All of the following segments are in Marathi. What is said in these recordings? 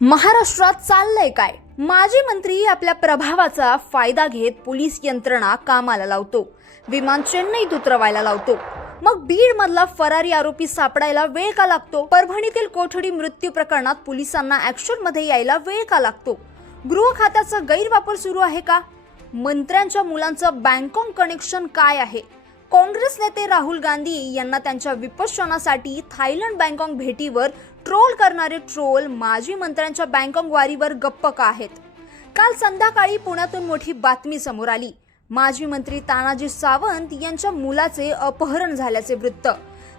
महाराष्ट्रात चाललंय काय? माजी मंत्री आपल्या प्रभावाचा फायदा घेत पोलीस यंत्रणा कामाला लावतो, विमान चेन्नईत उतरवायला लावतो. मग बीड मधला फरारी आरोपी सापडायला वेळ का लागतो? परभणीतील कोठडी मृत्यू प्रकरणात पोलिसांना ऍक्शन मध्ये यायला वेळ का लागतो? गृह खात्याचा गैरवापर सुरू आहे का? मंत्र्यांच्या मुलांचं बँकॉक कनेक्शन काय आहे? काँग्रेस नेते राहुल गांधी यांना त्यांच्या विपश्यनासाठी थायलंड बँकॉक भेटीवर ट्रोल करणारे ट्रोल माजी मंत्र्यांच्या बँकॉक वारीवर गप्प का आहेत? काल संध्याकाळी पुण्यातून मोठी बातमी समोर आली. माजी मंत्री तानाजी सावंत यांच्या मुलाचे अपहरण झाल्याचे वृत्त.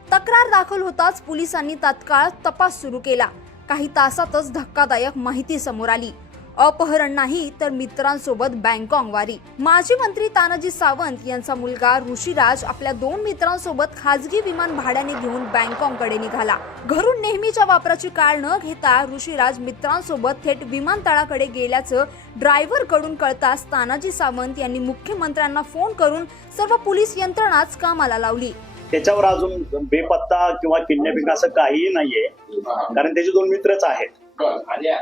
तक्रार दाखल होताच पोलिसांनी तात्काळ तपास सुरू केला. काही तासातच धक्कादायक माहिती समोर आली. अपहरण नाही तर मित्रांसोबत बँकॉक वारी. माजी मंत्री तानाजी सावंत यांचा मुलगा ऋषीराज आपल्या 2 मित्रांसोबत खासगी विमान भाड्याने घेऊन बँकॉककडे निघाला. घरून नेहमीच्या वापराची कार न घेता ऋषीराज मित्रांसोबत थेट विमानतळाकडे गेल्याचं ड्रायव्हर कडून कळताच तानाजी सावंत यांनी मुख्यमंत्र्यांना फोन करून सर्व पोलीस यंत्रणाच कामाला लावली. त्याच्यावर अजून बेपत्ता किंवा किडनॅपिंग असं काहीही नाहीये, कारण त्याचे 2 मित्रच आहेत.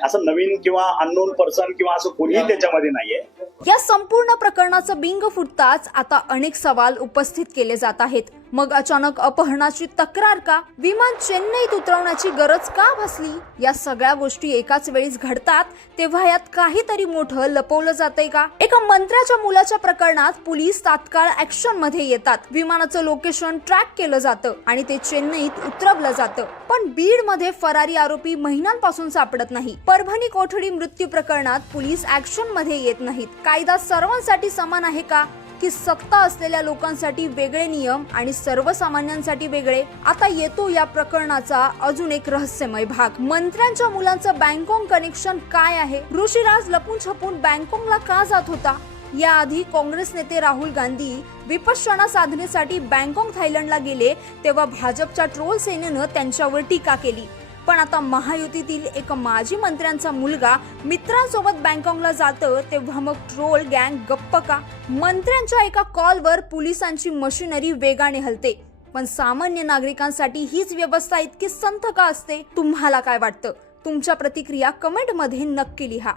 असं नवीन किंवा अननोन पर्सन किंवा असं कोणीही त्याच्यामध्ये नाहीये. या संपूर्ण प्रकरणाचं बिंग फुटताच आता अनेक सवाल उपस्थित केले जात आहेत. मग अचानक अपहरणाची तक्रार का? विमान चेन्नईत उतरवण्याची गरज का भासली? या सगळ्या गोष्टी एकाच वेळीच घडतात तेव्हा यात काहीतरी मोठं लपवलं जातंय का? एका मंत्र्याच्या मुलाच्या प्रकरणात पोलीस तात्काळ ऍक्शन मध्ये येतात. विमानाचं लोकेशन ट्रॅक केलं जातं आणि ते चेन्नईत उतरवलं जातं. पण बीड मध्ये फरारी आरोपी महिन्यांपासून सापडत नाही. परभणी कोठडी मृत्यू प्रकरणात पोलीस ऍक्शन मध्ये येत नाहीत. कायदा सर्वांसाठी समान आहे का? की सत्ता असलेल्या लोकांसाठी वेगळे नियम आणि सर्वसामान्यांसाठी वेगळे? आता येतो या प्रकरणाचा अजून एक रहस्यमय भाग. मंत्र्यांच्या मुलांचं बँकॉक कनेक्शन काय आहे? ऋषीराज लपून छपून बँकॉकला का जात होता? याआधी काँग्रेस नेते राहुल गांधी विपश्यना साधनेसाठी बँकॉक थायलंडला गेले तेव्हा भाजपच्या ट्रोल सेनेनं त्यांच्यावर टीका केली. पण आता महायुतीतील एक माजी मंत्र्यांचा मुलगा मित्रांसोबत बँकॉकला जातं तेव्हा मग ट्रोल गँग गप्प का? मंत्र्यांच्या एका कॉलवर पोलिसांची मशिनरी वेगाने हलते, पण सामान्य नागरिकांसाठी हीच व्यवस्था इतकी संथ का असते? तुम्हाला काय वाटतं? तुमच्या प्रतिक्रिया कमेंट मध्ये नक्की लिहा.